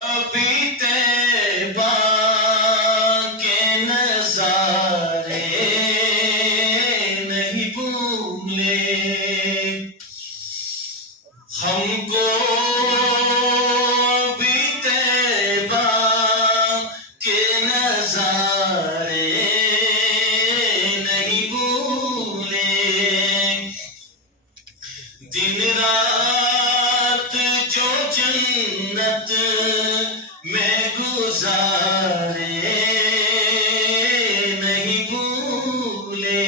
ابھی طیبہ کے نظارے نہیں بھولے، ہم کو بھی طیبہ کے نظارے نہیں بھولے، دن رات جو جنت میں گزارے نہیں بھولے،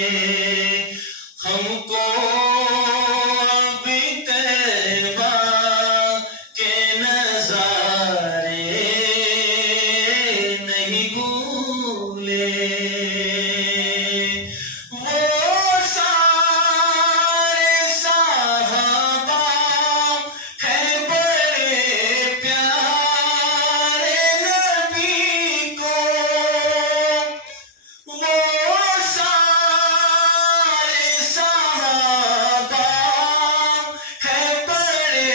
ہم کو بھی طیبہ کے نظارے نہیں بھولے، وہ سارے صحابہ ہیں بڑے پیارے نبی کو، وہ سارے صحابہ ہیں بڑے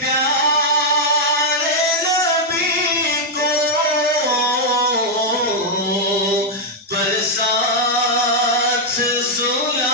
پیارے نبی کو، پر ساتھ سلا